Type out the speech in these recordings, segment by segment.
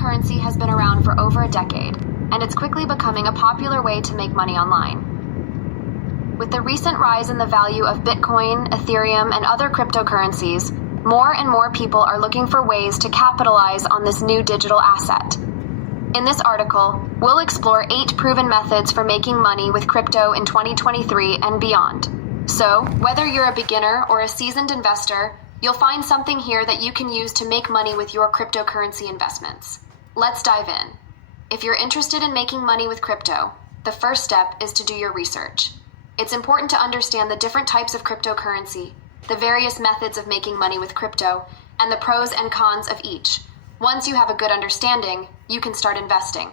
cryptocurrency has been around for over a decade, and it's quickly becoming a popular way to make money online. With the recent rise in the value of Bitcoin, Ethereum, and other cryptocurrencies, more and more people are looking for ways to capitalize on this new digital asset. In this article, we'll explore 8 proven methods for making money with crypto in 2023 and beyond. So, whether you're a beginner or a seasoned investor, you'll find something here that you can use to make money with your cryptocurrency investments. Let's dive in. If you're interested in making money with crypto, the first step is to do your research. It's important to understand the different types of cryptocurrency, the various methods of making money with crypto, and the pros and cons of each. Once you have a good understanding, you can start investing.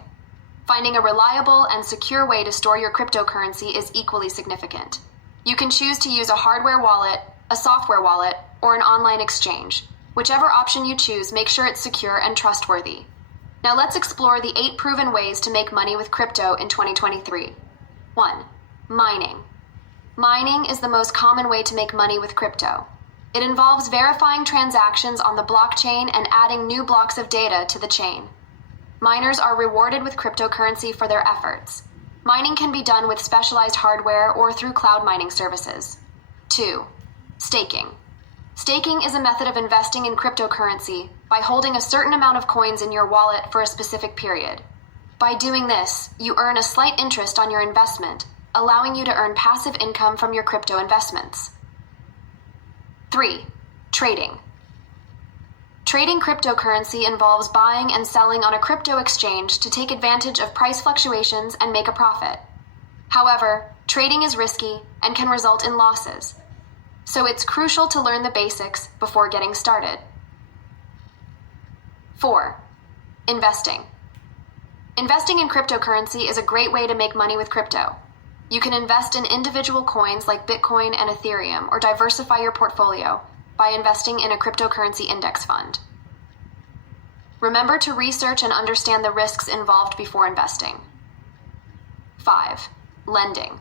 Finding a reliable and secure way to store your cryptocurrency is equally significant. You can choose to use a hardware wallet, a software wallet, or an online exchange. Whichever option you choose, make sure it's secure and trustworthy. Now let's explore the 8 proven ways to make money with crypto in 2023. 1. Mining. Mining is the most common way to make money with crypto. It involves verifying transactions on the blockchain and adding new blocks of data to the chain. Miners are rewarded with cryptocurrency for their efforts. Mining can be done with specialized hardware or through cloud mining services. 2. Staking. Staking is a method of investing in cryptocurrency by holding a certain amount of coins in your wallet for a specific period. By doing this, you earn a slight interest on your investment, allowing you to earn passive income from your crypto investments. 3. Trading. Trading cryptocurrency involves buying and selling on a crypto exchange to take advantage of price fluctuations and make a profit. However, trading is risky and can result in losses, so it's crucial to learn the basics before getting started. 4. Investing. Investing in cryptocurrency is a great way to make money with crypto. You can invest in individual coins like Bitcoin and Ethereum, or diversify your portfolio by investing in a cryptocurrency index fund. Remember to research and understand the risks involved before investing. 5. Lending.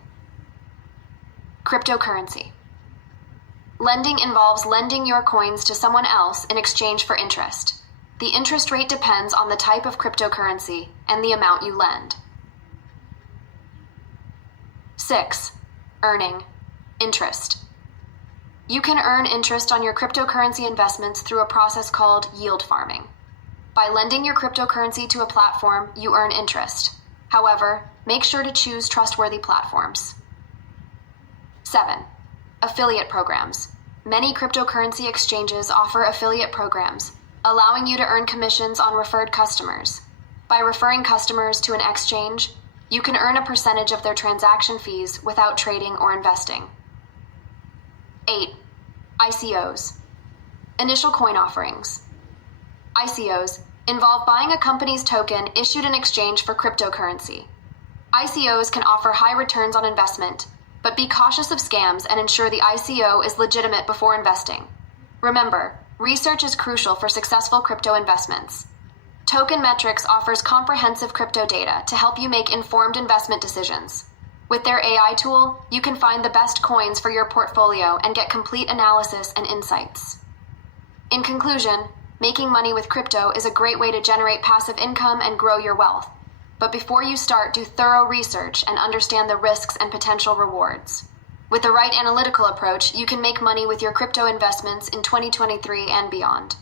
Cryptocurrency. Lending involves lending your coins to someone else in exchange for interest. The interest rate depends on the type of cryptocurrency and the amount you lend. 6. Earning. Interest. You can earn interest on your cryptocurrency investments through a process called yield farming. By lending your cryptocurrency to a platform, you earn interest. However, make sure to choose trustworthy platforms. 7. Affiliate programs. Many cryptocurrency exchanges offer affiliate programs, allowing you to earn commissions on referred customers. By referring customers to an exchange, you can earn a percentage of their transaction fees without trading or investing. 8. ICOs. Initial coin offerings. ICOs involve buying a company's token issued in exchange for cryptocurrency. ICOs can offer high returns on investment, but be cautious of scams and ensure the ICO is legitimate before investing. Remember, research is crucial for successful crypto investments. Token Metrics offers comprehensive crypto data to help you make informed investment decisions. With their AI tool, you can find the best coins for your portfolio and get complete analysis and insights. In conclusion, making money with crypto is a great way to generate passive income and grow your wealth. But before you start, do thorough research and understand the risks and potential rewards. With the right analytical approach, you can make money with your crypto investments in 2023 and beyond.